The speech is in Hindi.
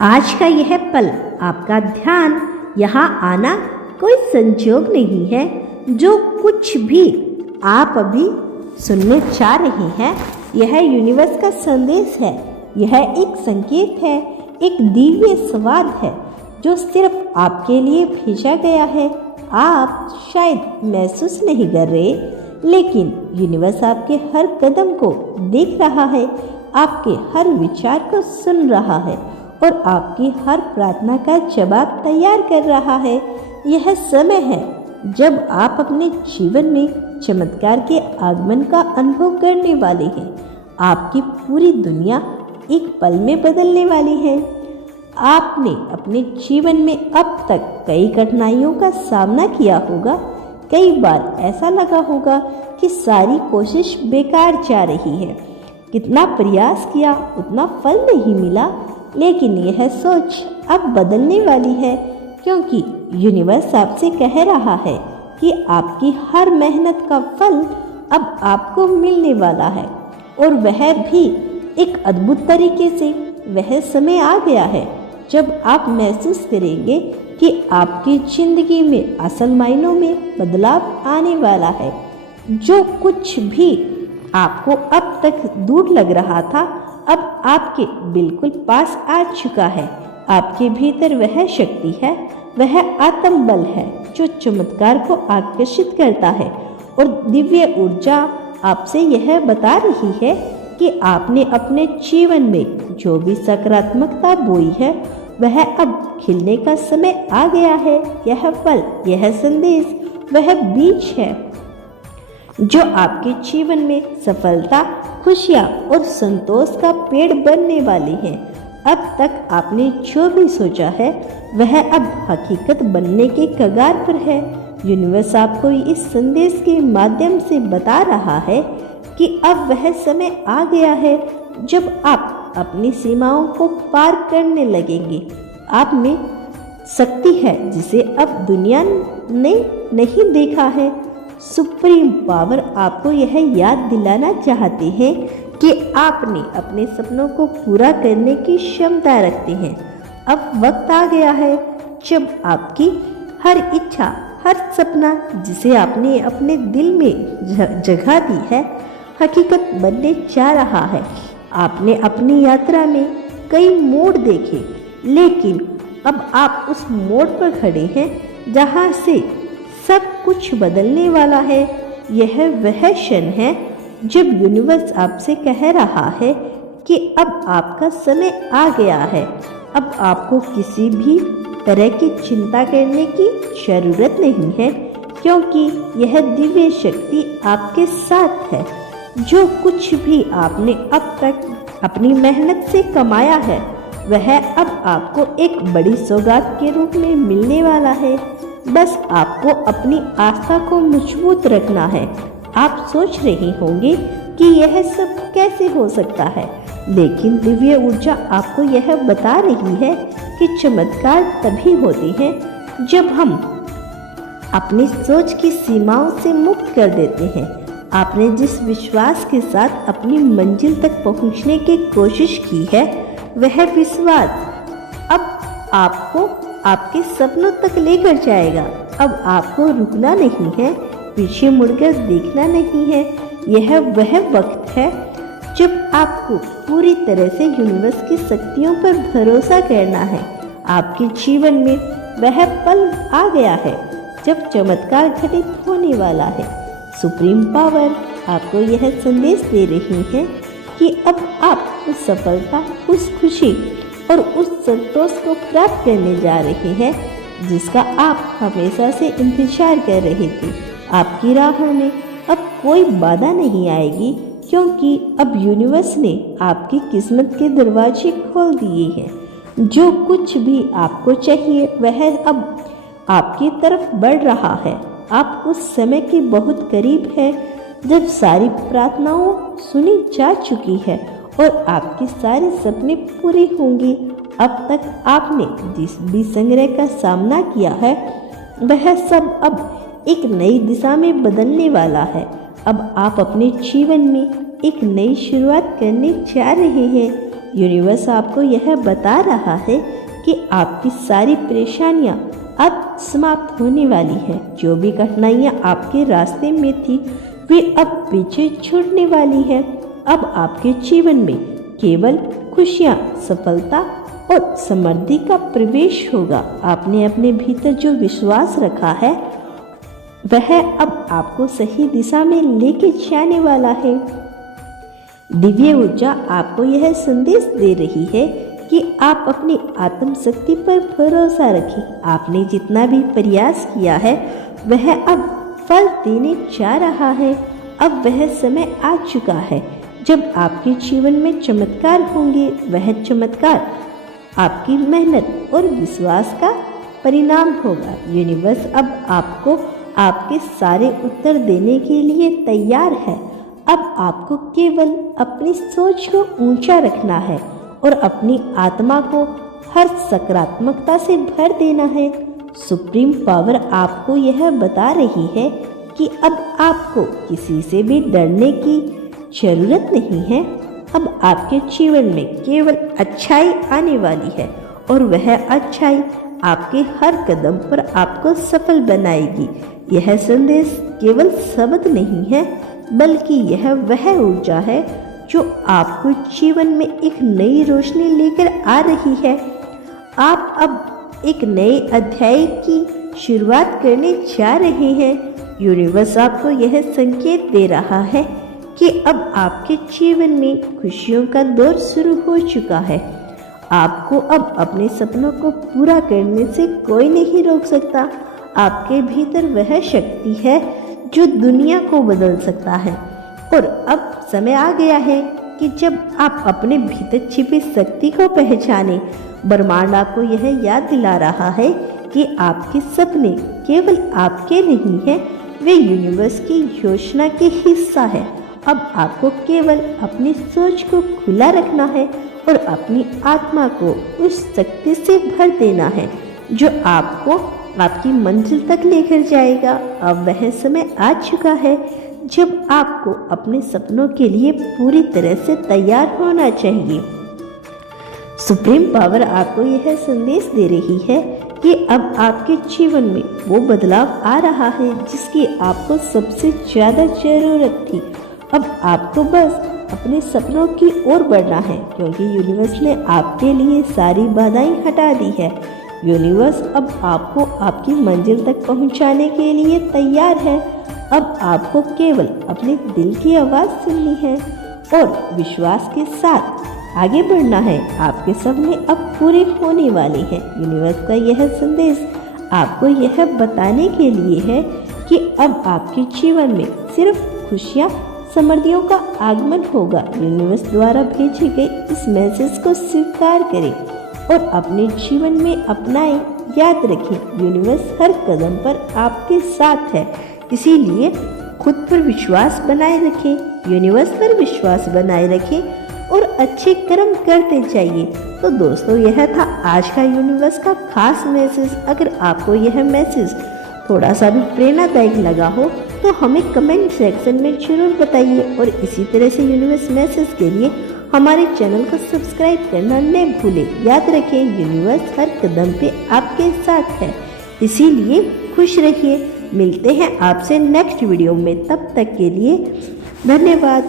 आज का यह पल आपका ध्यान यहाँ आना कोई संजोग नहीं है। जो कुछ भी आप अभी सुनने चाह रहे हैं, यह यूनिवर्स का संदेश है। यह एक संकेत है, एक दिव्य संवाद है जो सिर्फ आपके लिए भेजा गया है। आप शायद महसूस नहीं कर रहे, लेकिन यूनिवर्स आपके हर कदम को देख रहा है, आपके हर विचार को सुन रहा है और आपकी हर प्रार्थना का जवाब तैयार कर रहा है। यह समय है जब आप अपने जीवन में चमत्कार के आगमन का अनुभव करने वाले हैं। आपकी पूरी दुनिया एक पल में बदलने वाली है। आपने अपने जीवन में अब तक कई कठिनाइयों का सामना किया होगा। कई बार ऐसा लगा होगा कि सारी कोशिश बेकार जा रही है। कितना प्रयास किया, उतना फल नहीं मिला। लेकिन यह सोच अब बदलने वाली है, क्योंकि यूनिवर्स आपसे कह रहा है कि आपकी हर मेहनत का फल अब आपको मिलने वाला है, और वह भी एक अद्भुत तरीके से। वह समय आ गया है जब आप महसूस करेंगे कि आपकी जिंदगी में असल मायनों में बदलाव आने वाला है। जो कुछ भी आपको अब तक दूर लग रहा था, अब आपके बिल्कुल पास आ चुका है। आपके भीतर वह शक्ति है, वह आत्मबल है जो चमत्कार को आकर्षित करता है, और दिव्य ऊर्जा आपसे यह बता रही है कि आपने अपने जीवन में जो भी सकारात्मकता बोई है, वह अब खिलने का समय आ गया है। यह फल, यह संदेश, वह बीज है जो आपके जीवन में सफलता, खुशियाँ और संतोष का पेड़ बनने वाले हैं। अब तक आपने जो भी सोचा है, वह अब हकीकत बनने के कगार पर है। यूनिवर्स आपको इस संदेश के माध्यम से बता रहा है कि अब वह समय आ गया है जब आप अपनी सीमाओं को पार करने लगेंगे। आप में शक्ति है जिसे अब दुनिया ने नहीं देखा है। सुप्रीम पावर आपको यह याद दिलाना चाहती है कि आपने अपने सपनों को पूरा करने की क्षमता रखते हैं। अब वक्त आ गया है जब आपकी हर इच्छा, हर सपना जिसे आपने अपने दिल में जगह दी है, हकीकत बनने जा रहा है। आपने अपनी यात्रा में कई मोड़ देखे, लेकिन अब आप उस मोड़ पर खड़े हैं जहां से सब कुछ बदलने वाला है। यह वह क्षण है जब यूनिवर्स आपसे कह रहा है कि अब आपका समय आ गया है। अब आपको किसी भी तरह की चिंता करने की जरूरत नहीं है, क्योंकि यह दिव्य शक्ति आपके साथ है। जो कुछ भी आपने अब तक अपनी मेहनत से कमाया है, वह अब आपको एक बड़ी सौगात के रूप में मिलने वाला है। बस आपको अपनी आस्था को मजबूत रखना है। आप सोच रहे होंगे कि यह सब कैसे हो सकता है, लेकिन दिव्य ऊर्जा आपको यह बता रही है कि चमत्कार तभी होते हैं जब हम अपनी सोच की सीमाओं से मुक्त कर देते हैं। आपने जिस विश्वास के साथ अपनी मंजिल तक पहुंचने की कोशिश की है, वह विश्वास अब आपको आपके सपनों तक लेकर जाएगा। अब आपको रुकना नहीं है, पीछे मुड़कर देखना नहीं है। यह वह वक्त है जब आपको पूरी तरह से यूनिवर्स की शक्तियों पर भरोसा करना है। आपके जीवन में वह पल आ गया है जब चमत्कार घटित होने वाला है। सुप्रीम पावर आपको यह संदेश दे रही है कि अब आप उस सफलता, उस खुशी और उस संतोष को प्राप्त करने जा रहे हैं जिसका आप हमेशा से इंतजार कर रहे थे। आपकी राह में अब कोई बाधा नहीं आएगी, क्योंकि अब यूनिवर्स ने आपकी किस्मत के दरवाजे खोल दिए हैं। जो कुछ भी आपको चाहिए, वह अब आपकी तरफ बढ़ रहा है। आप उस समय के बहुत करीब है जब सारी प्रार्थनाओं सुनी जा चुकी है और आपके सारे सपने पूरे होंगे। अब तक आपने जिस भी संग्रह का सामना किया है, वह सब अब एक नई दिशा में बदलने वाला है। अब आप अपने जीवन में एक नई शुरुआत करने जा रहे हैं। यूनिवर्स आपको यह बता रहा है कि आपकी सारी परेशानियां अब समाप्त होने वाली है। जो भी कठिनाइयां आपके रास्ते में थी वे अब पीछे छूटने वाली है। अब आपके जीवन में केवल खुशियां, सफलता और समृद्धि का प्रवेश होगा। आपने अपने भीतर जो विश्वास रखा है वह अब आपको सही दिशा में लेके जाने वाला है। दिव्य ऊर्जा आपको यह संदेश दे रही है कि आप अपनी आत्म शक्ति पर भरोसा रखें। आपने जितना भी प्रयास किया है वह अब फल देने जा रहा है। अब वह समय आ चुका है जब आपके जीवन में चमत्कार होंगे। वह चमत्कार आपकी मेहनत और विश्वास का परिणाम होगा। यूनिवर्स अब आपको आपके सारे उत्तर देने के लिए तैयार है। अब आपको केवल अपनी सोच को ऊंचा रखना है और अपनी आत्मा को हर सकारात्मकता से भर देना है। सुप्रीम पावर आपको यह बता रही है कि अब आपको किसी से भी डरने की जरूरत नहीं है। अब आपके जीवन में केवल अच्छाई आने वाली है और वह अच्छाई आपके हर कदम पर आपको सफल बनाएगी। यह संदेश केवल शब्द नहीं है बल्कि यह वह ऊर्जा है जो आपको जीवन में एक नई रोशनी लेकर आ रही है। आप अब एक नए अध्याय की शुरुआत करने जा रहे हैं। यूनिवर्स आपको यह संकेत दे रहा है कि अब आपके जीवन में खुशियों का दौर शुरू हो चुका है। आपको अब अपने सपनों को पूरा करने से कोई नहीं रोक सकता। आपके भीतर वह शक्ति है जो दुनिया को बदल सकता है और अब समय आ गया है कि जब आप अपने भीतर छिपी शक्ति को पहचाने। ब्रह्मांड आपको यह याद दिला रहा है कि आपके सपने केवल आपके नहीं हैं, वे यूनिवर्स की योजना के हिस्सा है। अब आपको केवल अपनी सोच को खुला रखना है और अपनी आत्मा को उस शक्ति से भर देना है जो आपको आपकी मंजिल तक लेकर जाएगा। अब वह समय आ चुका है जब आपको अपने सपनों के लिए पूरी तरह से तैयार होना चाहिए। सुप्रीम पावर आपको यह संदेश दे रही है कि अब आपके जीवन में वो बदलाव आ रहा है जिसकी आपको सबसे ज़्यादा ज़रूरत थी। अब आपको बस अपने सपनों की ओर बढ़ना है क्योंकि यूनिवर्स ने आपके लिए सारी बाधाएं हटा दी है। यूनिवर्स अब आपको आपकी मंजिल तक पहुंचाने के लिए तैयार है। अब आपको केवल अपने दिल की आवाज़ सुननी है और विश्वास के साथ आगे बढ़ना है। आपके सपने अब पूरे होने वाले हैं। यूनिवर्स का यह संदेश आपको यह बताने के लिए है कि अब आपके जीवन में सिर्फ खुशियाँ, समृद्धियों का आगमन होगा। यूनिवर्स द्वारा भेजे गए इस मैसेज को स्वीकार करें और अपने जीवन में अपनाएं। याद रखें, यूनिवर्स हर कदम पर आपके साथ है, इसीलिए खुद पर विश्वास बनाए रखें, यूनिवर्स पर विश्वास बनाए रखें और अच्छे कर्म करते जाइए। तो दोस्तों, यह था आज का यूनिवर्स का खास मैसेज। अगर आपको यह मैसेज थोड़ा सा भी प्रेरणादायक लगा हो तो हमें कमेंट सेक्शन में जरूर बताइए और इसी तरह से यूनिवर्स मैसेज के लिए हमारे चैनल को सब्सक्राइब करना न भूलें। याद रखें, यूनिवर्स हर कदम पे आपके साथ है, इसीलिए खुश रहिए। मिलते हैं आपसे नेक्स्ट वीडियो में, तब तक के लिए धन्यवाद।